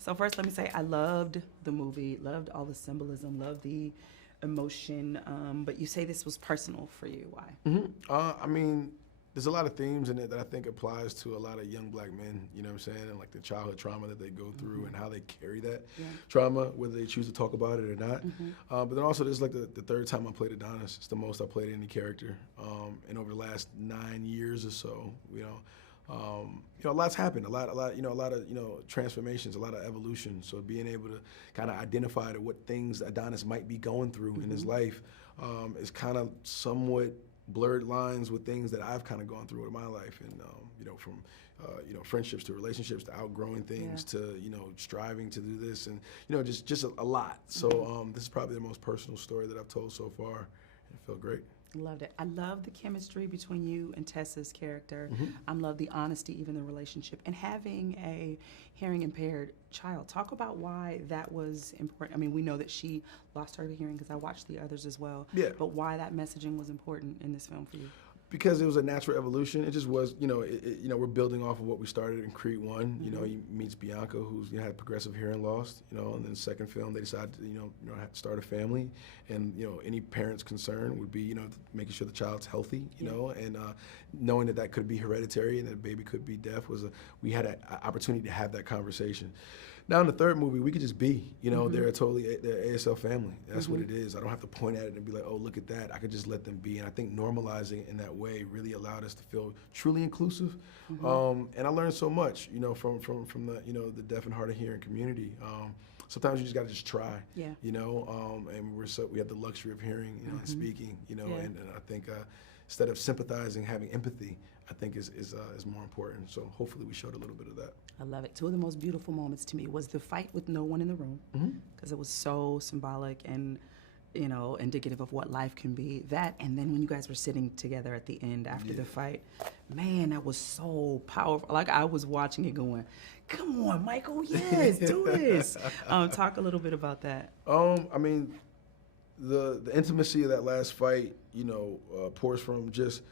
So first, let me say I loved the movie, loved all the symbolism, loved the emotion. But you say this was personal for you. Why? I mean, there's a lot of themes in it that I think applies to a lot of young black men, you know what I'm saying, and like the childhood trauma that they go through and how they carry that trauma, whether they choose to talk about it or not. But then also, this is like the third time I played Adonis. It's the most I played any character. And over the last 9 years or so, a lot's happened. A lot of transformations, a lot of evolution. So being able to kind of identify what things Adonis might be going through in his life is kind of somewhat blurred lines with things that I've kind of gone through in my life, and from friendships to relationships to outgrowing things to striving to do this, and just a lot. So this is probably the most personal story that I've told so far, and it felt great. Loved it. I love the chemistry between you and Tessa's character. I love the honesty, even the relationship, and having a hearing impaired child. Talk about why that was important. I mean, we know that she lost her hearing because I watched the others as well. Yeah. But why that messaging was important in this film for you? Because it was a natural evolution. It just was, we're building off of what we started in Creed 1. He meets Bianca, who's had progressive hearing loss, and then the second film, they decided to, have to start a family. And, any parent's concern would be, making sure the child's healthy, and knowing that could be hereditary and that a baby could be deaf we had an opportunity to have that conversation. Now in the third movie, we could just be, they're they're ASL family. That's what it is. I don't have to point at it and be like, oh, look at that. I could just let them be. And I think normalizing it in that way really allowed us to feel truly inclusive. And I learned so much, from the deaf and hard of hearing community. Sometimes you just got to just try, and we have the luxury of hearing, and speaking, and I think instead of sympathizing, having empathy, I think is more important. So hopefully we showed a little bit of that. I love it. Two of the most beautiful moments to me was the fight with no one in the room, because it was so symbolic and indicative of what life can be. That, and then when you guys were sitting together at the end after the fight, man, that was so powerful. Like, I was watching it going, come on, Michael, yes, do this. Talk a little bit about that. I mean, the intimacy of that last fight, pours from just,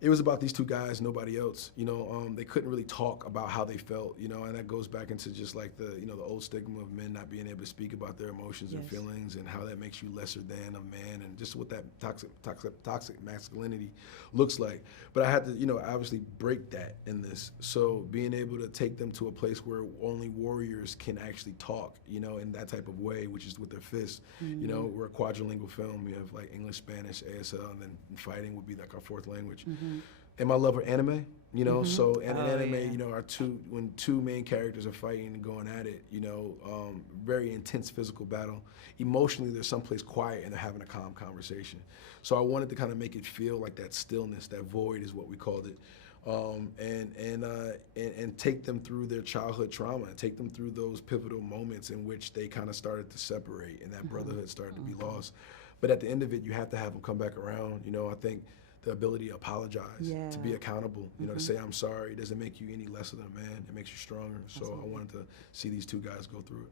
it was about these two guys, nobody else. They couldn't really talk about how they felt, and that goes back into just like the old stigma of men not being able to speak about their emotions and feelings, and how that makes you lesser than a man, and just what that toxic masculinity looks like. But I had to, obviously break that in this. So being able to take them to a place where only warriors can actually talk, in that type of way, which is with their fists. We're a quadrilingual film. We have like English, Spanish, ASL, and then fighting would be like our fourth language. And my love for anime, so in anime, are when two main characters are fighting and going at it, very intense physical battle. Emotionally, there's someplace quiet and they're having a calm conversation. So I wanted to kind of make it feel like that stillness, that void is what we called it, and take them through their childhood trauma, and take them through those pivotal moments in which they kind of started to separate and that brotherhood started to be lost. But at the end of it, you have to have them come back around. I think the ability to apologize, to be accountable, to say I'm sorry, doesn't make you any less than a man. It makes you stronger. So I wanted to see these two guys go through it.